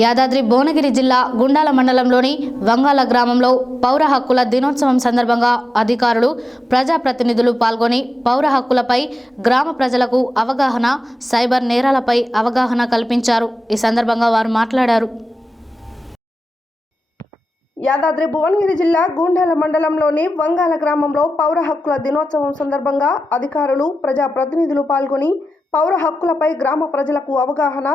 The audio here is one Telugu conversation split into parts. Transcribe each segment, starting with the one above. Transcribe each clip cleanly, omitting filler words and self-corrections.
యాదాద్రి భువనగిరి జిల్లా గుండాల మండలంలోని వంగాల గ్రామంలో పౌర హక్కుల దినోత్సవం సందర్భంగా అధికారులు, ప్రజాప్రతినిధులు పాల్గొని పౌర హక్కులపై గ్రామ ప్రజలకు అవగాహన, సైబర్ నేరాలపై అవగాహన కల్పించారు. ఈ సందర్భంగా వారు మాట్లాడారు. యాదాద్రి భువనగిరి జిల్లా గుండాల మండలంలోని వంగాల గ్రామంలో పౌర హక్కుల దినోత్సవం సందర్భంగా అధికారులు, ప్రజాప్రతినిధులు పాల్గొని పౌర హక్కులపై గ్రామ ప్రజలకు అవగాహన,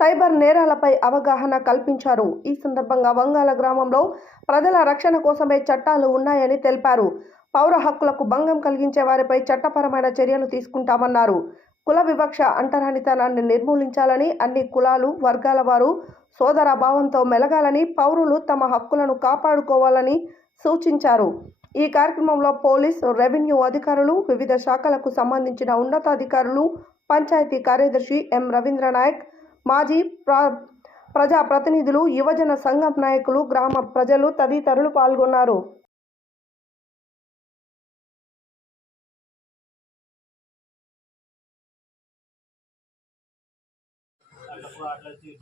సైబర్ నేరాలపై అవగాహన కల్పించారు. ఈ సందర్భంగా వంగాల గ్రామంలో ప్రజల రక్షణ కోసమే చట్టాలు ఉన్నాయని తెలిపారు. పౌర హక్కులకు భంగం కలిగించే వారిపై చట్టపరమైన చర్యలు తీసుకుంటామన్నారు. కుల వివక్ష, అంటరానితనాన్ని నిర్మూలించాలని, అన్ని కులాలు, వర్గాల వారు సోదర భావంతో మెలగాలని, పౌరులు తమ హక్కులను కాపాడుకోవాలని సూచించారు. ఈ కార్యక్రమంలో పోలీస్, రెవెన్యూ అధికారులు, వివిధ శాఖలకు సంబంధించిన ఉన్నతాధికారులు, పంచాయతీ కార్యదర్శి ఎం రవీంద్రనాయక్, మాజీ ప్రజాప్రతినిధులు, యువజన సంఘం నాయకులు, గ్రామ ప్రజలు తదితరులు పాల్గొన్నారు.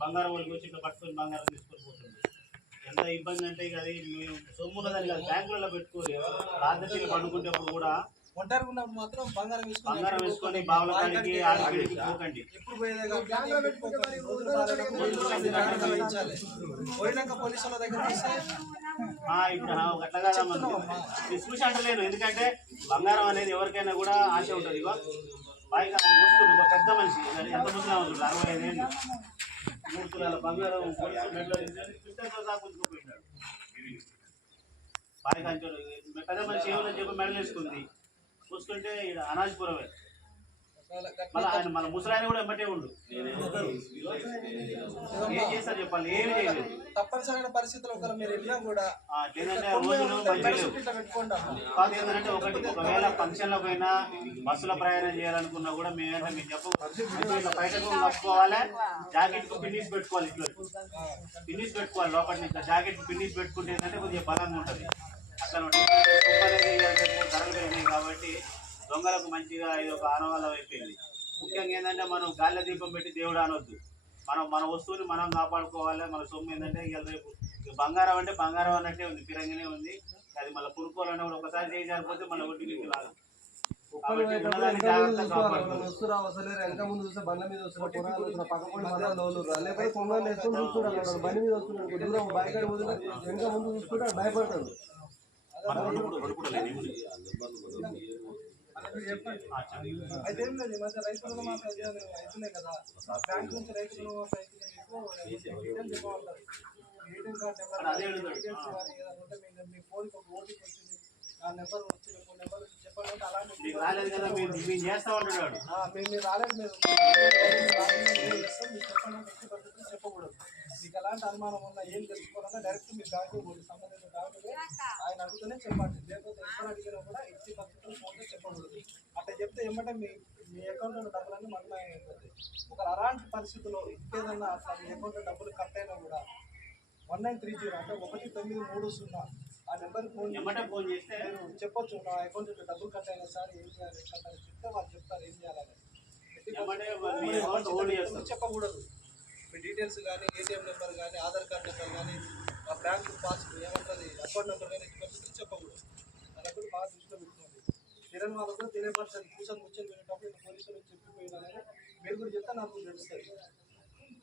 బంగారం వాళ్ళకి వచ్చి ఇట్లా పట్టుకొని బంగారం తీసుకొని పోతుంది. ఎంత ఇబ్బంది అంటే ఇక అది మేము సొమ్మున్న దాన్ని కాదు, బ్యాంకులలో పెట్టుకొని రాత్రి పండుకుంటేప్పుడు కూడా మాత్రం బంగారం వేసుకొని బావుల కాడికి ఆడికి పోకండి. ఇప్పుడు అట్లా కాదమ్మా, చూసి అంటలేను. ఎందుకంటే బంగారం అనేది ఎవరికైనా కూడా ఆశ ఉంటుంది. ఇగో పైగా ముస్తుడు పెద్ద మనిషి, ఎంత ముసలా ఉంటుంది, 65 ఏళ్ళు, 3 తులాల బంగారం మెడలో పోయినాడు. పైగా పెద్ద మనిషి ఏమన్నా చెప్పి మెడలు వేసుకుంది, చూసుకుంటే అనాజపురమే. మళ్ళీ ఆయన మన ముసలాయన కూడా ఎమ్మటే ఉండు. ఏం చేస్తారు చెప్పాలి, ఏమి చేయలేదు. తప్పనిసరైన పరిస్థితుల్లో ఏంటంటే రోజులు ఏంటంటే ఒకవేళ ఫంక్షన్లో పోయినా, బస్సులో ప్రయాణం చేయాలనుకున్నా కూడా మేమేంటే మీరు చెప్ప బయటకు కప్పుకోవాలి, జాకెట్ కు పిన్నిస్ పెట్టుకోవాలి. ఇట్లా పిన్నిస్ పెట్టుకోవాలి లోపల నుంచి. జాకెట్ కు పిన్నిస్ పెట్టుకుంటే ఏంటంటే కొద్దిగా బలంగా ఉంటుంది. అట్లా ధరలు పెరిగినాయి కాబట్టి దొంగలకు మంచిగా ఇది ఒక ఆనవాళ్ళం అయిపోయింది. ముఖ్యంగా ఏంటంటే మనం గాలిలో దీపం పెట్టి దేవుడు అనొద్దు. మన వస్తువుని మనం కాపాడుకోవాలి. మన సొమ్ము ఏంటంటే ఇక రేపు బంగారం అంటే బంగారం అన్నట్టే ఉంది, పిరంగానే ఉంది. అది మళ్ళీ కొనుక్కోవాలన్నా కూడా ఒకసారి చేయాలిపోతే మళ్ళీ ఒడ్డుకి రాదు. అదేం లేదు. ఈ మధ్య రైతులు మాత్రం అవుతున్నాయి కదా, బ్యాంక్ నుంచి రైతులు చెప్పమంటారు. ఏటీఎం కార్డు నెంబర్, డీటెయిల్స్ కానీ ఏదైనా ఉంటే మీ ఫోన్కి ఒక ఓటీపీ వచ్చింది, ఆ నెంబర్ వచ్చింది, 3 నెంబర్లు చెప్పాలంటే అలాంటి మీరు రాలేదు. మీరు రాలేదు, మీరు చెప్పకూడదు. మీకు ఎలాంటి అనుమానం ఉన్నా, ఏం తెలుసుకోవాలన్నా డైరెక్ట్ మీ బ్యాంకు సంబంధించిన బ్యాంకు ఆయన అడుగుతూనే చెప్పండి. లేకపోతే ఎవరు అడిగినా కూడా ఎట్టి పరిస్థితులు ఫోన్లో చెప్పకూడదు. అట్లా చెప్తే ఏమంటే మీ అకౌంట్లో డబ్బులన్నీ మగ్నమైపోతాయి. ఒక అలాంటి పరిస్థితుల్లో ఇంకేదన్నా అట్లా మీ అకౌంట్లో డబ్బులు కట్ అయినా కూడా 1930 అంటే 1930 ఆ నెంబర్కి ఫోన్ చేస్తే చెప్పొచ్చు, నా అకౌంట్లో డబ్బులు కట్ అయినా సార్ ఏం చేయాలి కట్టాలి చెప్తే వాళ్ళు చెప్తారు ఏం చేయాలని. చెప్పకూడదు. మీ డీటెయిల్స్ కానీ, ఏటీఎం నెంబర్ కానీ, ఆధార్ కార్డ్ నెంబర్ కానీ, ఆ బ్యాంక్ పాస్బుక్ ఏమంటుంది అకౌంట్ నెంబర్ కానీ పరిస్థితులు చెప్పకూడదు. అన్నప్పుడు బాగా దృష్టిలో పెట్టుకోండి. తెలియని వాళ్ళు కూడా తెలియపరచాలి. కూర్చొని వెళ్ళేటప్పుడు పోలీసులు చెప్పిపోయినా మీరు కూడా చెప్తే నాకు తెలుస్తుంది.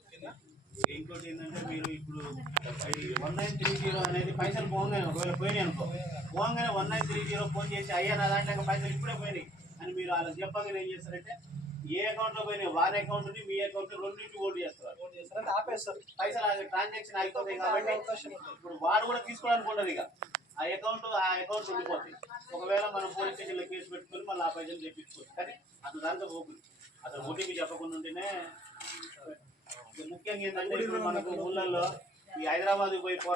ఓకేనా? ఇంకోటి ఏంటంటే మీరు ఇప్పుడు 1930 అనేది పైసలు పోగానే ఒకవేళ పోయినాయి అనుకో, పోగానే 1930 ఫోన్ చేసి అయ్యా నా దాంట్లో పైసలు ఇప్పుడే పోయినాయి అని మీరు వాళ్ళకి చెప్పగానే ఏం చేస్తారంటే ఏ అకౌంట్లో పోయినాయి వారి అకౌంట్ నుండి మీ అకౌంట్ రెండింటి ఓటు చేస్తారు, ఆపేస్తారు. పైసలు ట్రాన్సాక్షన్ అయిపోతాయి కాబట్టి ఇప్పుడు వాడు కూడా తీసుకోవడానికి ఉండదు. ఇక ఆ అకౌంట్ ఉండిపోతాయి. ఒకవేళ మనం పోలీస్ స్టేషన్లో కేసు పెట్టుకుని మళ్ళీ ఆ పైసలు తెప్పించుకోవచ్చు. కానీ అసలు దాంట్లో పోతుంది. అసలు ఓటీపీ చెప్పకుండా ఉంటేనే. ముఖ్యంగా ఏంటంటే ఇప్పుడు మనకు ఊళ్ళల్లో ఈ హైదరాబాద్ పోయి